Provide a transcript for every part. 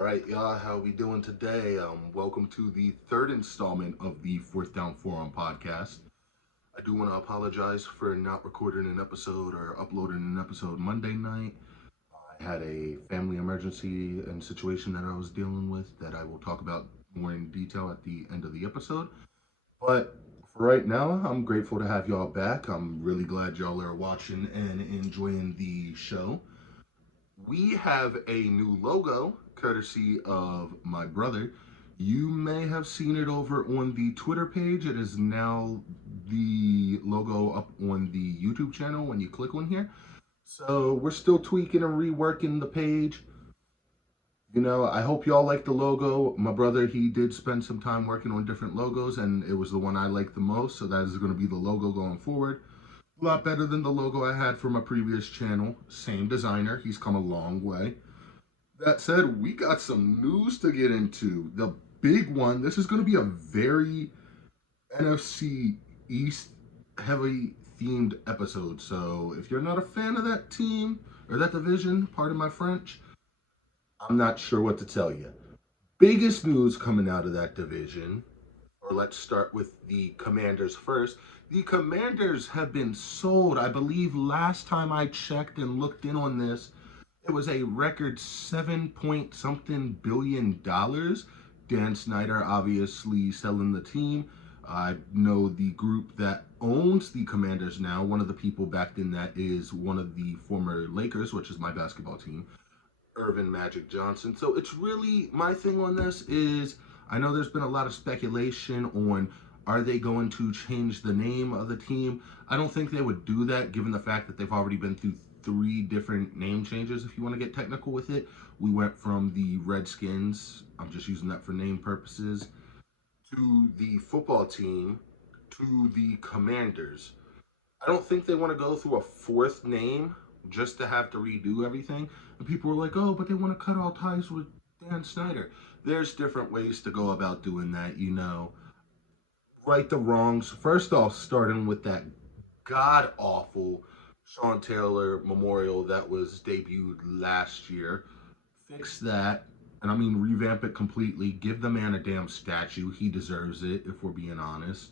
All right, y'all, how we doing today? Welcome to the third installment of the Fourth Down Forum podcast. I do want to apologize for not recording an episode or uploading an episode Monday night. I had a family emergency and situation that I was dealing with that I will talk about more in detail at the end of the episode. But for right now, I'm grateful to have y'all back. I'm really glad y'all are watching and enjoying the show. We have a new logo courtesy of my brother. You may have seen it over on the Twitter page. It is now the logo up on the YouTube channel when you click on here. So we're still tweaking and reworking the page. I hope y'all like the logo. My brother, he did spend some time working on different logos, and it was the one I liked the most. So that is going to be the logo going forward. A lot better than the logo I had for my previous channel. Same designer. He's come a long way. That said, we got some news to get into. The big one, this is going to be a very NFC East heavy themed episode. So if you're not a fan of that team or that division, pardon my French, I'm not sure what to tell you. Biggest news coming out of that division, or let's start with the Commanders first. The Commanders have been sold. I believe last time I checked and looked in on this, it was a record 7 point something billion dollars. Dan Snyder obviously selling the team. I know the group that owns the Commanders now. One of the people backed in that is one of the former Lakers, which is my basketball team, Irvin Magic Johnson. So it's really, my thing on this is, I know there's been a lot of speculation on, are they going to change the name of the team? I don't think they would do that, given the fact that they've already been through 3 different name changes, if you want to get technical with it. We went from the Redskins, I'm just using that for name purposes, to the football team, to the Commanders. I don't think they want to go through a 4th name just to have to redo everything. And people were like, oh, but they want to cut all ties with Dan Snyder. There's different ways to go about doing that, right the wrongs. First off, starting with that god awful Sean Taylor memorial that was debuted last year. Fix that. And I mean, revamp it completely. Give the man a damn statue. He deserves it, if we're being honest.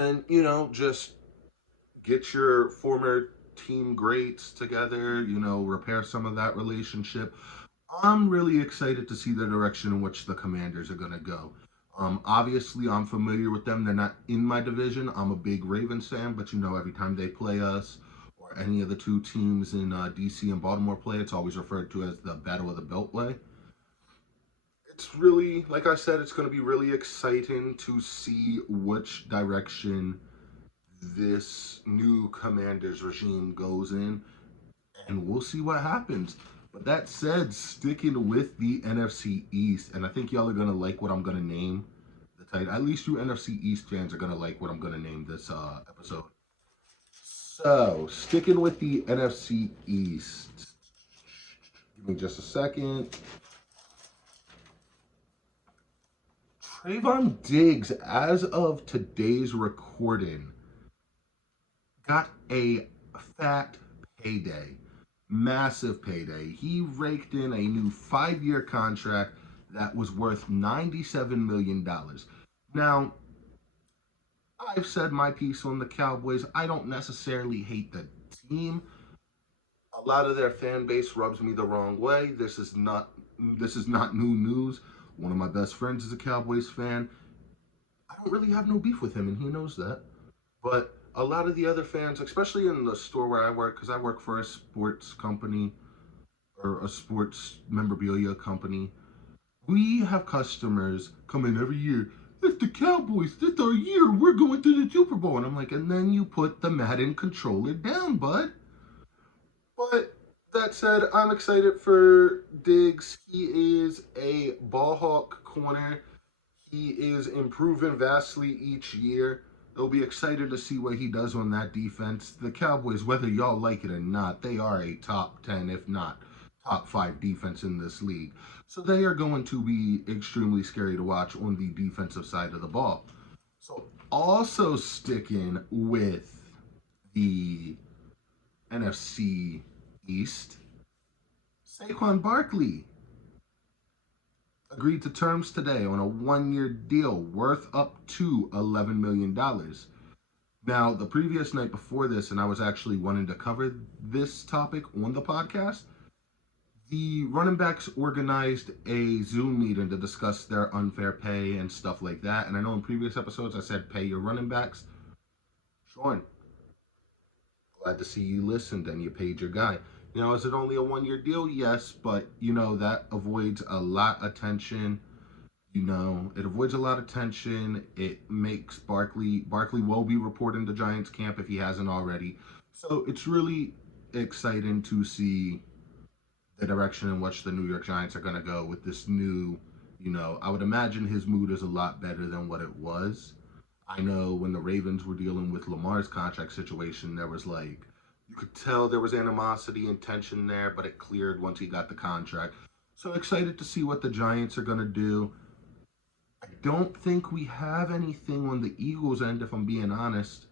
And, just get your former team greats together, repair some of that relationship. I'm really excited to see the direction in which the Commanders are going to go. Obviously, I'm familiar with them. They're not in my division. I'm a big Ravens fan, but every time they play us or any of the 2 teams in DC and Baltimore play, it's always referred to as the Battle of the Beltway. It's really, like I said, it's going to be really exciting to see which direction this new Commanders regime goes in, and we'll see what happens. But that said, sticking with the NFC East, and I think y'all are going to like what I'm going to name the title. At least you NFC East fans are going to like what I'm going to name this episode. So, sticking with the NFC East. Give me just a second. Trayvon Diggs, as of today's recording, got a fat payday. Massive payday. He raked in a new 5-year contract that was worth $97 million. Now, I've said my piece on the Cowboys. I don't necessarily hate the team. A lot of their fan base rubs me the wrong way. This is not new news. One of my best friends is a Cowboys fan. I don't really have no beef with him, and he knows that. But a lot of the other fans, especially in the store where I work, because I work for a sports company or a sports memorabilia company, we have customers come in every year. It's the Cowboys. This our year. We're going to the Super Bowl. And I'm like, and then you put the Madden controller down, bud. But that said, I'm excited for Diggs. He is a ball hawk corner. He is improving vastly each year. It'll be excited to see what he does on that defense. The Cowboys, whether y'all like it or not, they are a top 10, if not top 5 defense in this league. So they are going to be extremely scary to watch on the defensive side of the ball. So also sticking with the NFC East, Saquon Barkley agreed to terms today on a one-year deal worth up to $11 million. Now, the previous night before this, and I was actually wanting to cover this topic on the podcast, the running backs organized a Zoom meeting to discuss their unfair pay and stuff like that. And I know in previous episodes I said pay your running backs. Sean, glad to see you listened and you paid your guy. Now, is it only a one-year deal? Yes, but that avoids a lot of tension. It avoids a lot of tension. It makes Barkley will be reporting to Giants camp if he hasn't already. So it's really exciting to see the direction in which the New York Giants are going to go with this new, I would imagine his mood is a lot better than what it was. I know when the Ravens were dealing with Lamar's contract situation, there was you could tell there was animosity and tension there, but it cleared once he got the contract. So excited to see what the Giants are going to do. I don't think we have anything on the Eagles end, if I'm being honest.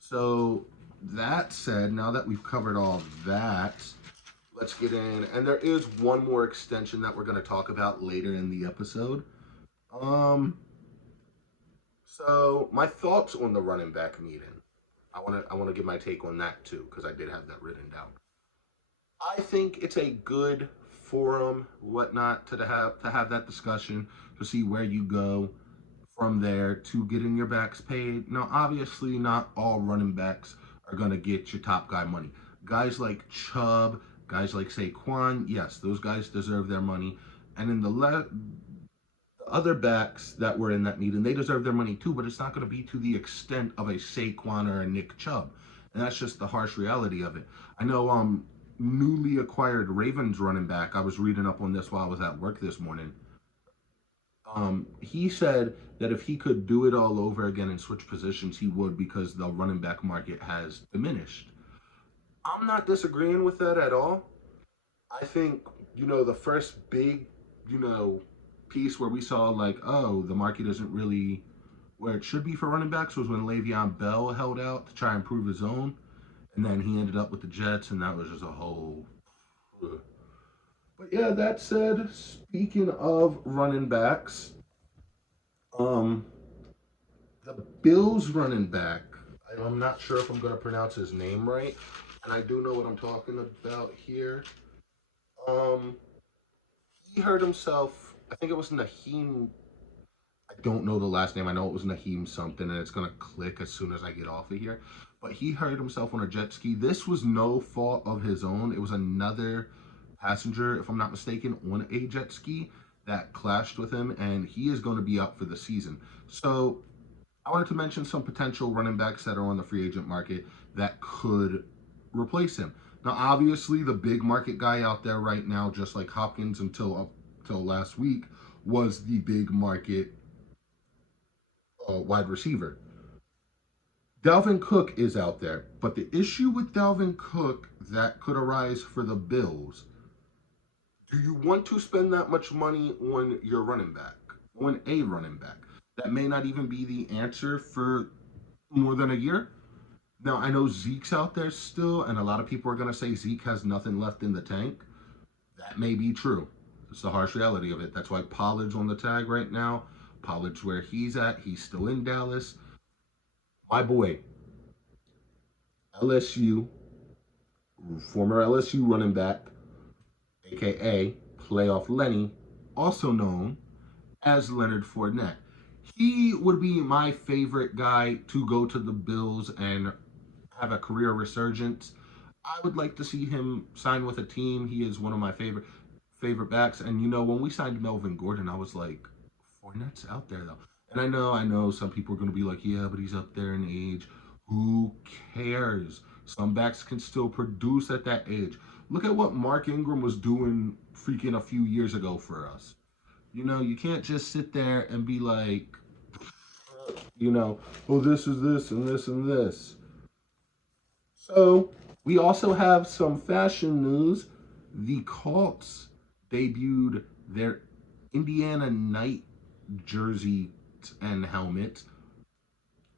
So that said, now that we've covered all that, let's get in. And there is one more extension that we're going to talk about later in the episode. So my thoughts on the running back meeting. I want to give my take on that too, because I did have that written down. I think it's a good forum, whatnot, to have that discussion, to see where you go from there to getting your backs paid. Now, obviously, not all running backs are going to get your top guy money. Guys like Chubb, guys like Saquon, yes, those guys deserve their money. And in the other backs that were in that meeting, they deserve their money too, but it's not going to be to the extent of a Saquon or a Nick Chubb. And that's just the harsh reality of it. I know newly acquired Ravens running back, I was reading up on this while I was at work this morning. He said that if he could do it all over again and switch positions, he would, because the running back market has diminished. I'm not disagreeing with that at all. I think, the first big, piece where we saw the market isn't really where it should be for running backs was when Le'Veon Bell held out to try and prove his own. And then he ended up with the Jets, and that was just a whole... But yeah, that said, speaking of running backs, the Bills running back, I'm not sure if I'm going to pronounce his name right, and I do know what I'm talking about here. He hurt himself, I think it was Naheem, I don't know the last name, I know it was Naheem something, and it's going to click as soon as I get off of here. But he hurt himself on a jet ski. This was no fault of his own. It was another passenger, if I'm not mistaken, on a jet ski that clashed with him, and he is going to be out for the season. So I wanted to mention some potential running backs that are on the free agent market that could replace him. Now, obviously, the big market guy out there right now, just like Hopkins until last week, was the big market wide receiver. Dalvin Cook is out there, but the issue with Dalvin Cook that could arise for the Bills, do you want to spend that much money on your running back, on a running back? That may not even be the answer for more than a year. Now, I know Zeke's out there still, and a lot of people are going to say Zeke has nothing left in the tank. That may be true. It's the harsh reality of it. That's why Pollard's on the tag right now. Pollard's where he's at. He's still in Dallas. My boy, LSU, former LSU running back, a.k.a. Playoff Lenny, also known as Leonard Fournette. He would be my favorite guy to go to the Bills and have a career resurgence. I would like to see him sign with a team. He is one of my favorite backs. And when we signed Melvin Gordon, I was like, Fournette's out there though. And I know some people are going to be like, yeah, but he's up there in age. Who cares? Some backs can still produce at that age. Look at what Mark Ingram was doing freaking a few years ago for us. You can't just sit there and be like, oh, this is this and this and this. So we also have some fashion news. The Colts debuted their Indiana Night jersey and helmet.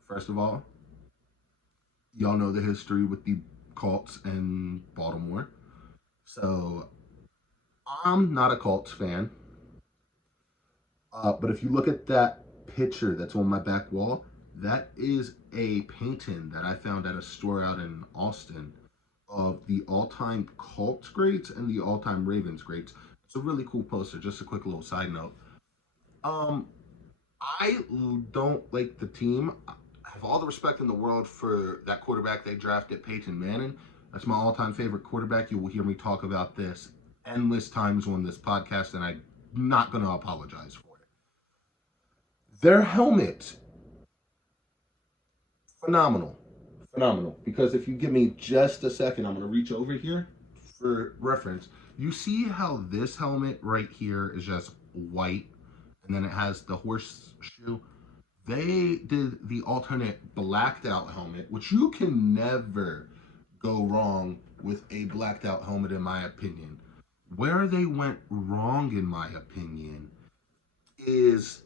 First of all, y'all know the history with the Colts and Baltimore. So I'm not a Colts fan, but if you look at that picture that's on my back wall, that is a painting that I found at a store out in Austin of the all-time Colts greats and the all-time Ravens greats. It's a really cool poster. Just a quick little side note. Um, I don't like the team. I have all the respect in the world for that quarterback they drafted, Peyton Manning. That's my all-time favorite quarterback. You will hear me talk about this endless times on this podcast, and I'm not going to apologize for it. Their helmet, phenomenal. Phenomenal. Because if you give me just a second, I'm going to reach over here for reference. You see how this helmet right here is just white, and then it has the horseshoe? They did the alternate blacked out helmet, which you can never go wrong with a blacked out helmet, in my opinion. Where they went wrong, in my opinion, is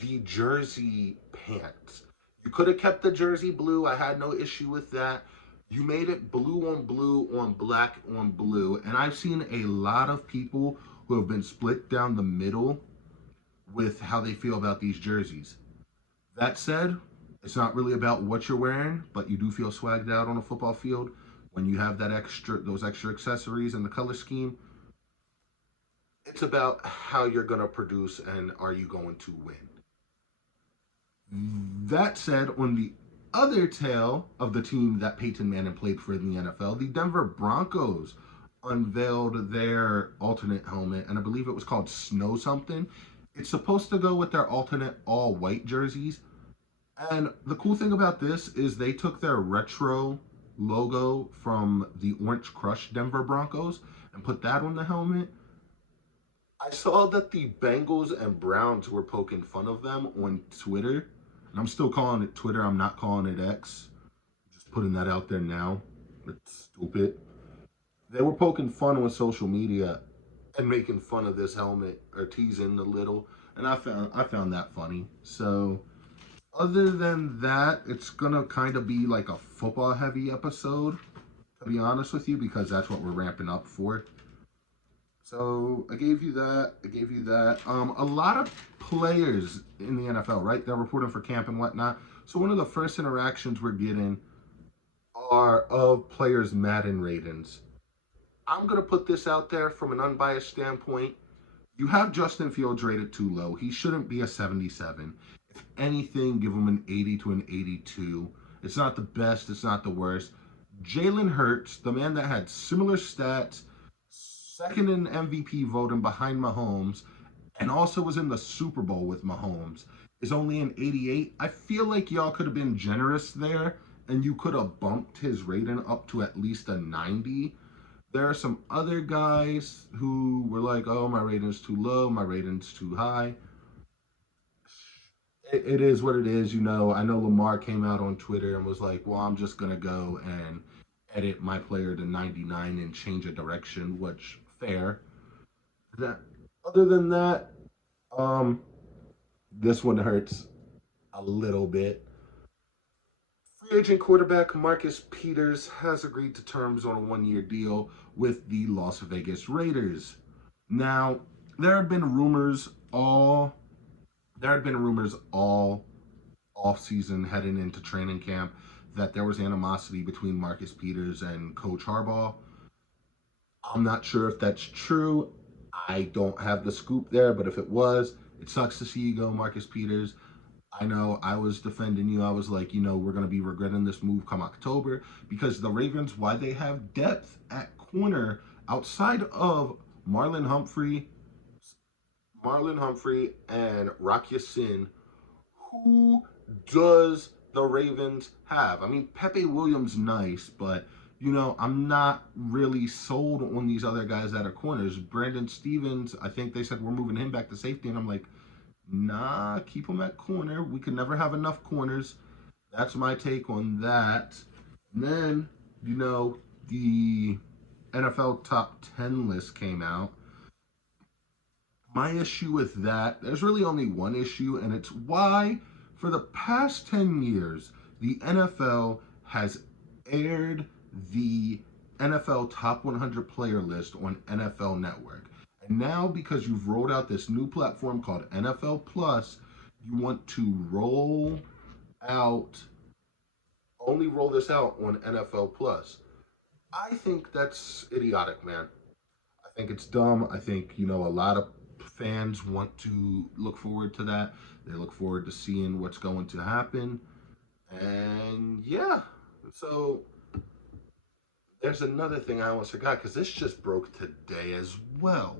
the jersey pants. You could have kept the jersey blue. I had no issue with that. You made it blue on black on blue. And I've seen a lot of people who have been split down the middle with how they feel about these jerseys. That said, it's not really about what you're wearing, but you do feel swagged out on a football field when you have those extra accessories and the color scheme. It's about how you're going to produce and are you going to win. That said, on the other tail of the team that Peyton Manning played for in the NFL, the Denver Broncos unveiled their alternate helmet, and I believe it was called Snow something. It's supposed to go with their alternate all-white jerseys. And the cool thing about this is they took their retro logo from the Orange Crush Denver Broncos and put that on the helmet. I saw that the Bengals and Browns were poking fun of them on Twitter. And I'm still calling it Twitter. I'm not calling it X. Just putting that out there now. It's stupid. They were poking fun on social media and making fun of this helmet or teasing a little. And I found that funny. So other than that, it's gonna kind of be like a football heavy episode, to be honest with you, because that's what we're ramping up for. So I gave you that. A lot of players in the NFL, right? They're reporting for camp and whatnot. So one of the first interactions we're getting are of players' Madden ratings. I'm gonna put this out there from an unbiased standpoint. You have Justin Fields rated too low. He shouldn't be a 77. If anything, give him an 80 to an 82. It's not the best. It's not the worst. Jalen Hurts, the man that had similar stats, second in MVP voting behind Mahomes, and also was in the Super Bowl with Mahomes, is only an 88. I feel like y'all could have been generous there, and you could have bumped his rating up to at least a 90. There are some other guys who were like, oh, my rating's too low, my rating's too high. It is what it is, you know. I know Lamar came out on Twitter and was like, well, I'm just going to go and edit my player to 99 and change a direction, which, fair. That, other than that, this one hurts a little bit. Free agent quarterback Marcus Peters has agreed to terms on a one-year deal with the Las Vegas Raiders. Now, there have been rumors all off-season heading into training camp that there was animosity between Marcus Peters and Coach Harbaugh. I'm not sure if that's true. I don't have the scoop there, but if it was, it sucks to see you go, Marcus Peters. I know I was defending you. I was like, we're going to be regretting this move come October because the Ravens, why they have depth at corner outside of Marlon Humphrey and Rock Ya-Sin, who does the Ravens have? I mean, Pepe Williams, nice, but, I'm not really sold on these other guys that are corners. Brandon Stevens, I think they said we're moving him back to safety, and I'm like, nah, keep him at corner. We can never have enough corners. That's my take on that. And then, the NFL top 10 list came out. My issue with that, there's really only one issue, and it's why, for the past 10 years, the NFL has aired the NFL Top 100 Player list on NFL Network. And now, because you've rolled out this new platform called NFL Plus, you want to out, roll this out on NFL Plus. I think that's idiotic, man. I think it's dumb. I think, a lot of fans want to look forward to that. They look forward to seeing what's going to happen. And yeah, so there's another thing I almost forgot because this just broke today as well.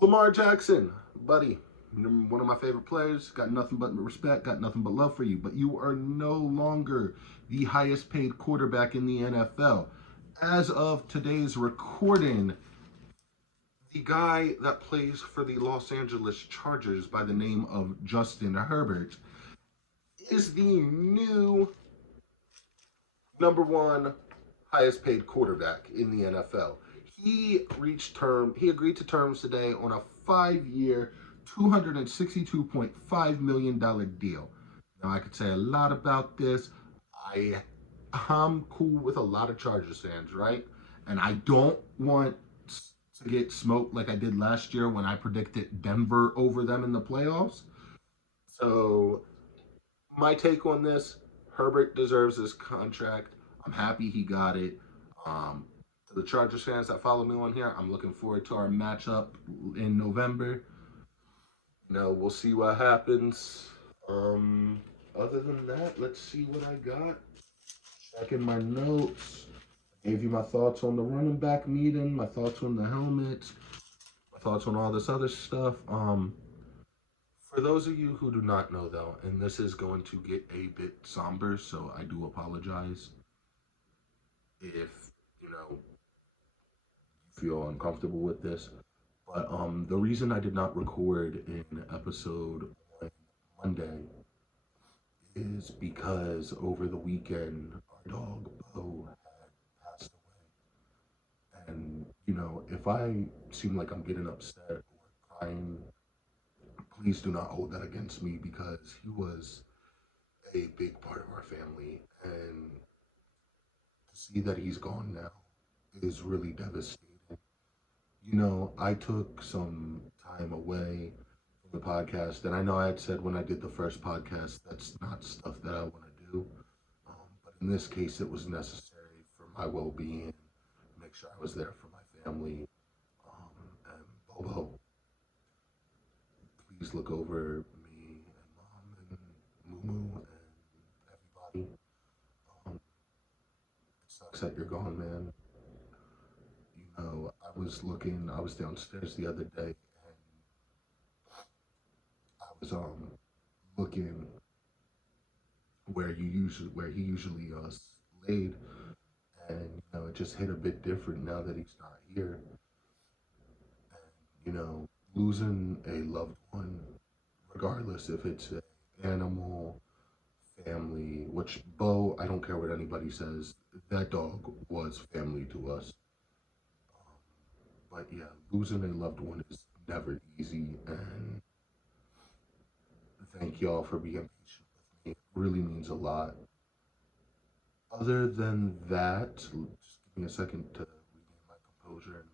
Lamar Jackson, buddy, one of my favorite players, got nothing but respect, got nothing but love for you, but you are no longer the highest paid quarterback in the NFL. As of today's recording, the guy that plays for the Los Angeles Chargers by the name of Justin Herbert is the new number one highest paid quarterback in the NFL. He agreed to terms today on a 5-year, $262.5 million deal. Now, I could say a lot about this. I'm cool with a lot of Chargers fans, right? And I don't want to get smoked like I did last year when I predicted Denver over them in the playoffs. So, my take on this, Herbert deserves this contract. I'm happy he got it. To the Chargers fans that follow me on here, I'm looking forward to our matchup in November. We'll see what happens. Other than that, let's see what I got. Checking my notes. I gave you my thoughts on the running back meeting, my thoughts on the helmets, my thoughts on all this other stuff. For those of you who do not know, though, and this is going to get a bit somber, so I do apologize if, you feel uncomfortable with this. But the reason I did not record an episode on Monday is because over the weekend, our dog, Bo, had passed away. And, if I seem like I'm getting upset or crying, please do not hold that against me because he was a big part of our family. And to see that he's gone now is really devastating. I took some time away from the podcast, and I know I had said when I did the first podcast that's not stuff that I want to do, but in this case it was necessary for my well-being, make sure I was there for my family. And Bobo, please look over me and Mom and Moo and everybody. It sucks that you're gone, man. I was downstairs the other day, and I was looking where he usually laid, and it just hit a bit different now that he's not here. And losing a loved one, regardless if it's an animal, family, which Bo, I don't care what anybody says, that dog was family to us. But yeah, losing a loved one is never easy, and thank y'all for being patient with me. It really means a lot. Other than that, just give me a second to regain my composure, and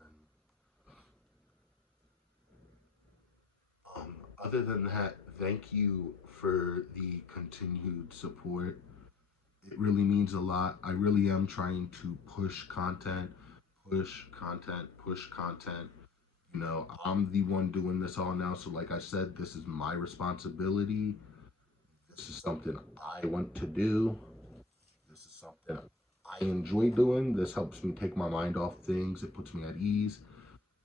then other than that, thank you for the continued support. It really means a lot. I really am trying to push content. I'm the one doing this all now. So like I said, this is my responsibility. This is something I want to do. This is something I enjoy doing. This helps me take my mind off things. It puts me at ease.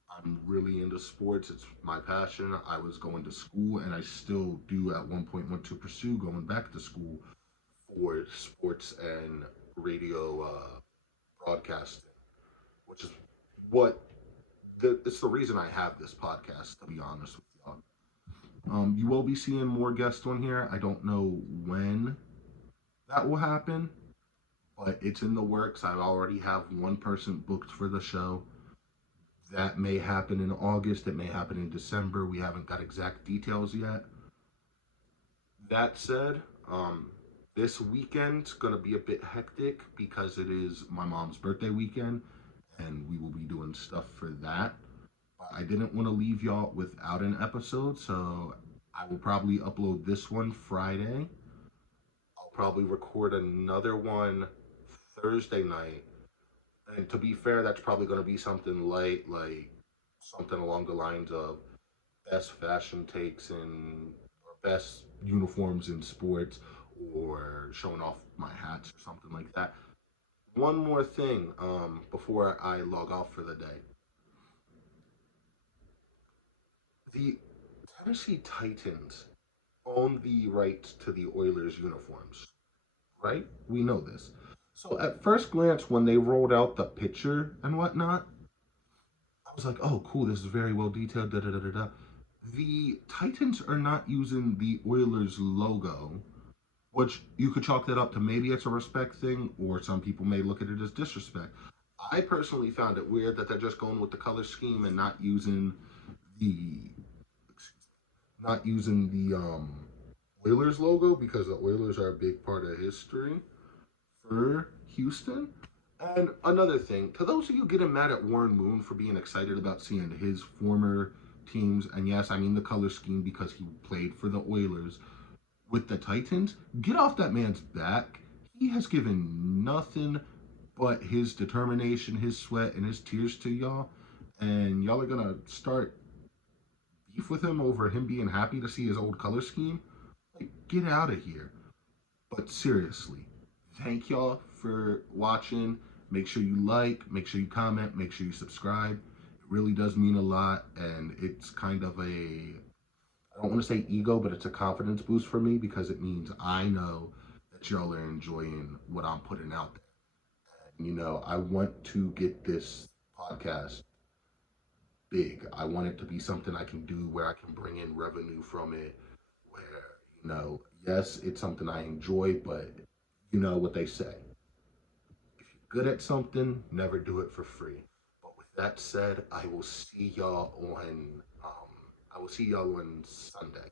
I'm really into sports. It's my passion. I was going to school, and I still do at one point want to pursue going back to school for sports and radio broadcasting, which is it's the reason I have this podcast, to be honest with y'all. You will be seeing more guests on here. I don't know when that will happen, but it's in the works. I already have one person booked for the show. That may happen in August. It may happen in December. We haven't got exact details yet. That said, This weekend's gonna be a bit hectic because it is my mom's birthday weekend, and we will be doing stuff for that. But I didn't want to leave y'all without an episode, so I will probably upload this one Friday. I'll probably record another one Thursday night. And to be fair, that's probably going to be something light, like something along the lines of best fashion takes in or best uniforms in sports, or showing off my hats or something like that. One more thing before I log off for the day. The Tennessee Titans own the rights to the Oilers uniforms, right? We know this. So at first glance, when they rolled out the picture and whatnot, I was like, oh, cool, this is very well detailed. Da da da da da. The Titans are not using the Oilers logo, which you could chalk that up to maybe it's a respect thing, or some people may look at it as disrespect. I personally found it weird that they're just going with the color scheme and the not using the Oilers logo, because the Oilers are a big part of history for Houston. And another thing, to those of you getting mad at Warren Moon for being excited about seeing his former teams, and yes, I mean the color scheme because he played for the Oilers with the Titans, get off that man's back. He has given nothing but his determination, his sweat, and his tears to y'all. And y'all are gonna start beef with him over him being happy to see his old color scheme? Like, get out of here. But seriously, thank y'all for watching. Make sure you like, make sure you comment, make sure you subscribe. It really does mean a lot, and it's kind of I don't want to say ego, but it's a confidence boost for me because it means I know that y'all are enjoying what I'm putting out there. And, I want to get this podcast big. I want it to be something I can do where I can bring in revenue from it, where, yes, it's something I enjoy, but you know what they say. If you're good at something, never do it for free. But with that said, I will see y'all on Sunday.